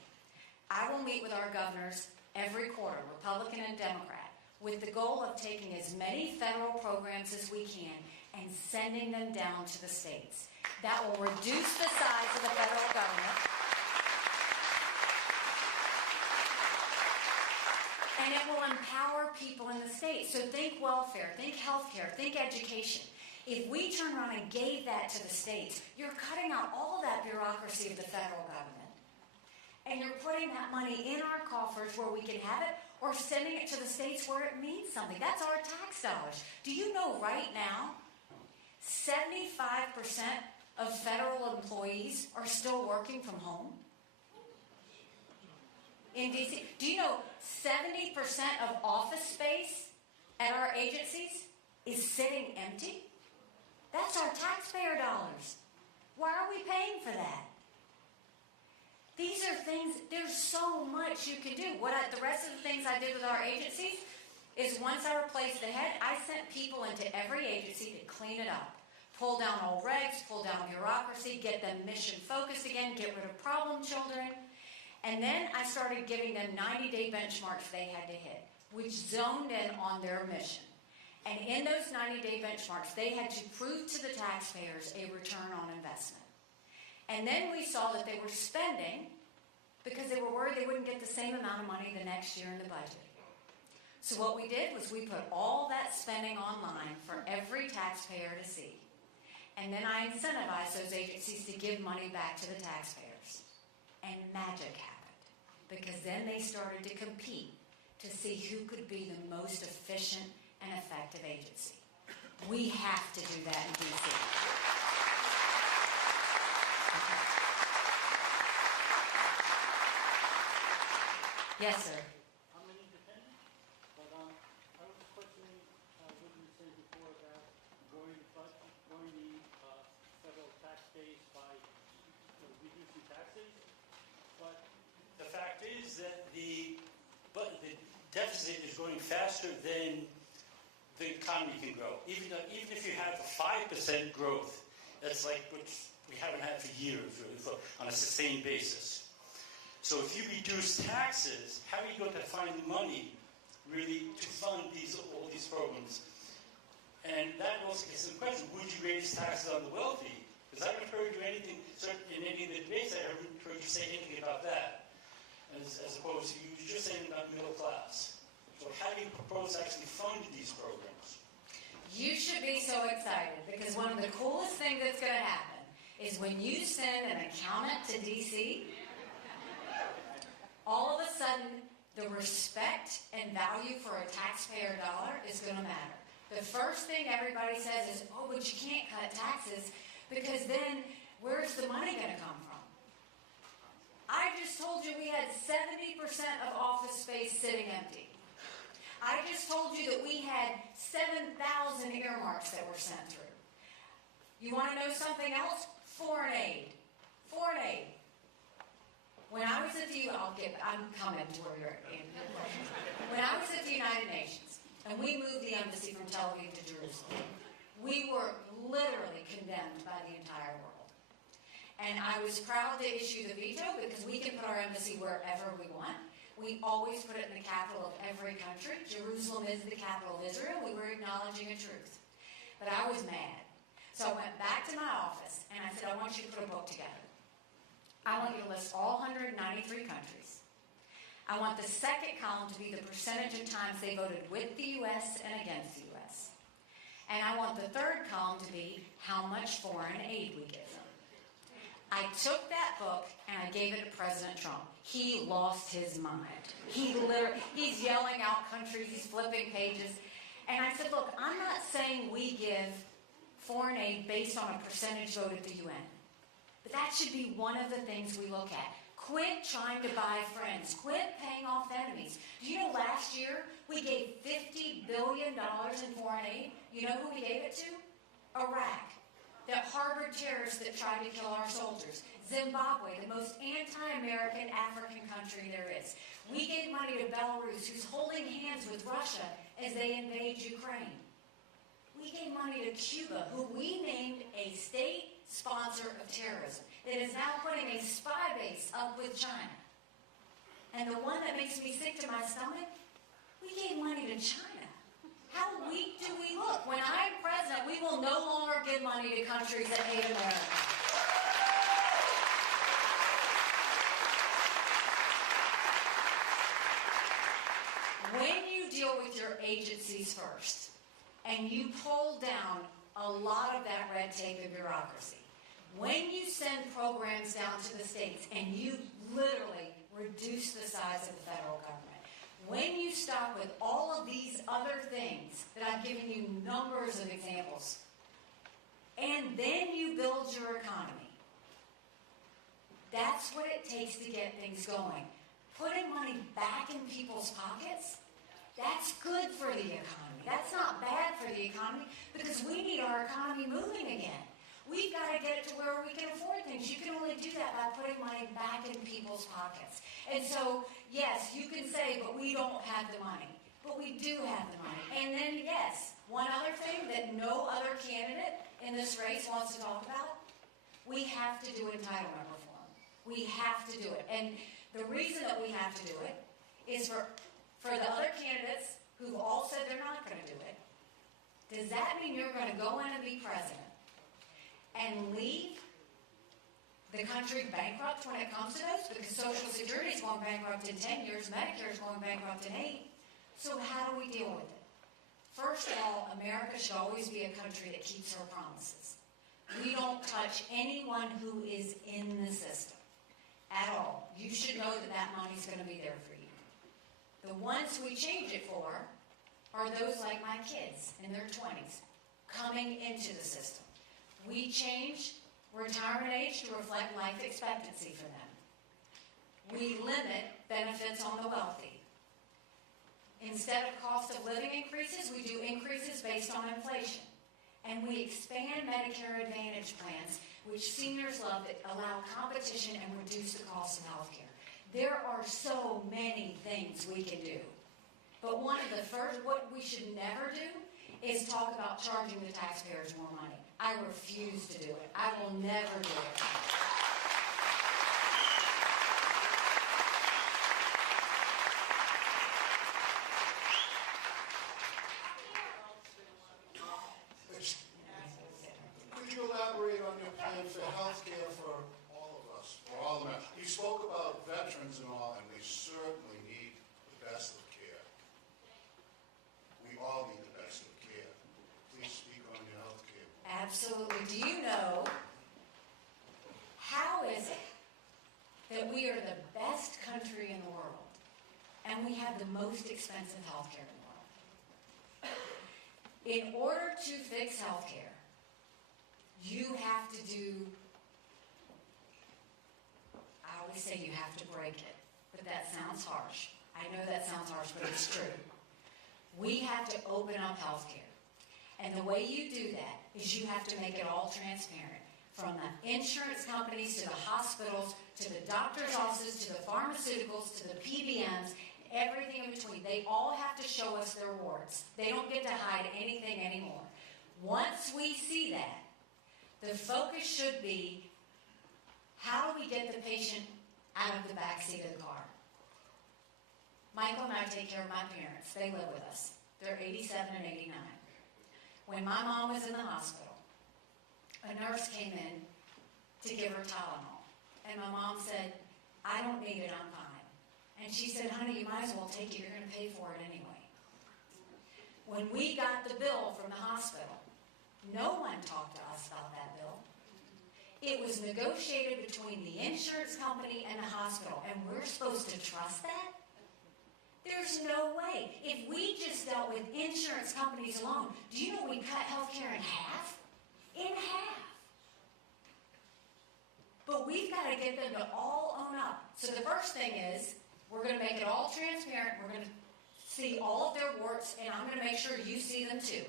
I will meet with our governors every quarter, Republican and Democrat, with the goal of taking as many federal programs as we can and sending them down to the states. That will reduce the size of the federal government. And it will empower people in the state. So think welfare, think healthcare, think education. If we turn around and gave that to the states, you're cutting out all that bureaucracy of the federal government. And you're putting that money in our coffers where we can have it, or sending it to the states where it means something. That's our tax dollars. Do you know right now, 75% of federal employees are still working from home? In DC, do you know 70% of office space at our agencies is sitting empty? That's our taxpayer dollars. Why are we paying for that? These are things, there's so much you can do. The rest of the things I did with our agencies is once I replaced the head, I sent people into every agency to clean it up. Pull down old regs, pull down bureaucracy, get them mission focused again, get rid of problem children. And then I started giving them 90-day benchmarks they had to hit, which zoned in on their mission. And in those 90-day benchmarks, they had to prove to the taxpayers a return on investment. And then we saw that they were spending because they were worried they wouldn't get the same amount of money the next year in the budget. So what we did was we put all that spending online for every taxpayer to see. And then I incentivized those agencies to give money back to the taxpayers. And magic happened, because then they started to compete to see who could be the most efficient and effective agency. We have to do that in DC. Yes, sir. I'm an independent, but I was questioning what you said before about growing the federal tax base by reducing taxes. But the fact is that the deficit is growing faster than the economy can grow. Even if you have a 5% growth, that's like which we haven't had for years, really, on a sustained basis. So if you reduce taxes, how are you going to find the money, really, to fund all these programs? And that also gets to the question, would you raise taxes on the wealthy? Because I haven't heard you anything, in any of the debates, I haven't heard you say anything about that, as opposed to you just saying about the middle class. So how do you propose to actually fund these programs? You should be so excited, because one of the coolest things that's going to happen is when you send an accountant to DC, all of a sudden, the respect and value for a taxpayer dollar is going to matter. The first thing everybody says is, oh, but you can't cut taxes, because then where's the money going to come from? I just told you we had 70% of office space sitting empty. I just told you that we had 7,000 earmarks that were sent through. You want to know something else? Foreign aid. Foreign aid. When I was at I'm coming to where you're at. When I was at the United Nations, and we moved the embassy from Tel Aviv to Jerusalem, we were literally condemned by the entire world. And I was proud to issue the veto, because we can put our embassy wherever we want. We always put it in the capital of every country. Jerusalem is the capital of Israel. We were acknowledging a truth. But I was mad. So I went back to my office, and I said, I want you to put a book together. I want you to list all 193 countries. I want the second column to be the percentage of times they voted with the U.S. and against the U.S. And I want the third column to be how much foreign aid we give them. I took that book and I gave it to President Trump. He lost his mind. He's yelling out countries, he's flipping pages. And I said, look, I'm not saying we give foreign aid based on a percentage vote at the UN. But that should be one of the things we look at. Quit trying to buy friends. Quit paying off enemies. Do you know last year we gave $50 billion in foreign aid? You know who we gave it to? Iraq. That harbored terrorists that tried to kill our soldiers. Zimbabwe, the most anti-American African country there is. We gave money to Belarus, who's holding hands with Russia as they invade Ukraine. We gave money to Cuba, who we named a state sponsor of terrorism, that is now putting a spy base up with China. And the one that makes me sick to my stomach, we gave money to China. How weak do we look? When I'm president, we will no longer give money to countries that hate America. deal with your agencies first, and you pull down a lot of that red tape and bureaucracy, when you send programs down to the states and you literally reduce the size of the federal government, when you stop with all of these other things that I've given you numbers of examples, and then you build your economy, that's what it takes to get things going. Putting money back in people's pockets, that's good for the economy. That's not bad for the economy, because we need our economy moving again. We've got to get it to where we can afford things. You can only do that by putting money back in people's pockets. And so, yes, you can say, but we don't have the money. But we do have the money. And then, yes, one other thing that no other candidate in this race wants to talk about, we have to do entitlement reform. We have to do it. And the reason that we have to do it is for the other candidates who've all said they're not going to do it. Does that mean you're going to go in and be president and leave the country bankrupt when it comes to those? Because Social Security is going bankrupt in 10 years, Medicare is going bankrupt in 8. So how do we deal with it? First of all, America should always be a country that keeps her promises. We don't touch anyone who is in the system at all. You should know that that money's going to be there for you. The ones we change it for are those like my kids in their 20s coming into the system. We change retirement age to reflect life expectancy for them. We limit benefits on the wealthy. Instead of cost of living increases, we do increases based on inflation. And we expand Medicare Advantage plans, which seniors love, that allow competition and reduce the cost of health care. There are so many things we can do. But one of the first, what we should never do is talk about charging the taxpayers more money. I refuse to do it. I will never do it. Could you elaborate on your plan for health care for all of us, for all Americans? You spoke about veterans and all, and we certainly need the best of care. We all need the best of care. Please speak on your health care. Absolutely. Do you know, how is it that we are the best country in the world and we have the most expensive health care in the world? In order to fix health care, you have to do, I always say you have to break it, but that sounds harsh. I know that sounds harsh, but it's true. We have to open up health care. And the way you do that is you have to make it all transparent. From the insurance companies to the hospitals, to the doctor's offices, to the pharmaceuticals, to the PBMs, everything in between. They all have to show us their warts. They don't get to hide anything anymore. Once we see that, the focus should be, how do we get the patient out of the backseat of the car? Michael and I take care of my parents. They live with us. They're 87 and 89. When my mom was in the hospital, a nurse came in to give her Tylenol. And my mom said, I don't need it, I'm fine. And she said, honey, you might as well take it. You're going to pay for it anyway. When we got the bill from the hospital, no one talked to us about that bill. It was negotiated between the insurance company and the hospital, and we're supposed to trust that? There's no way. If we just dealt with insurance companies alone, do you know we cut healthcare in half? In half. But we've got to get them to all own up. So the first thing is, we're going to make it all transparent. We're going to see all of their warts, and I'm going to make sure you see them too.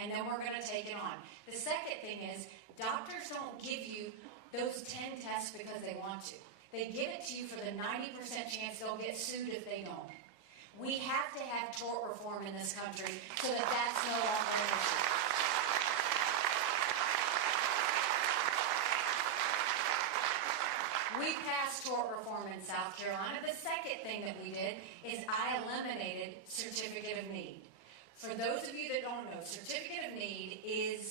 And then we're going to take it on. The second thing is, doctors don't give you those 10 tests because they want to. They give it to you for the 90% chance they'll get sued if they don't. We have to have tort reform in this country so that that's no longer an issue. We passed tort reform in South Carolina. The second thing that we did is I eliminated certificate of need. For those of you that don't know, certificate of need is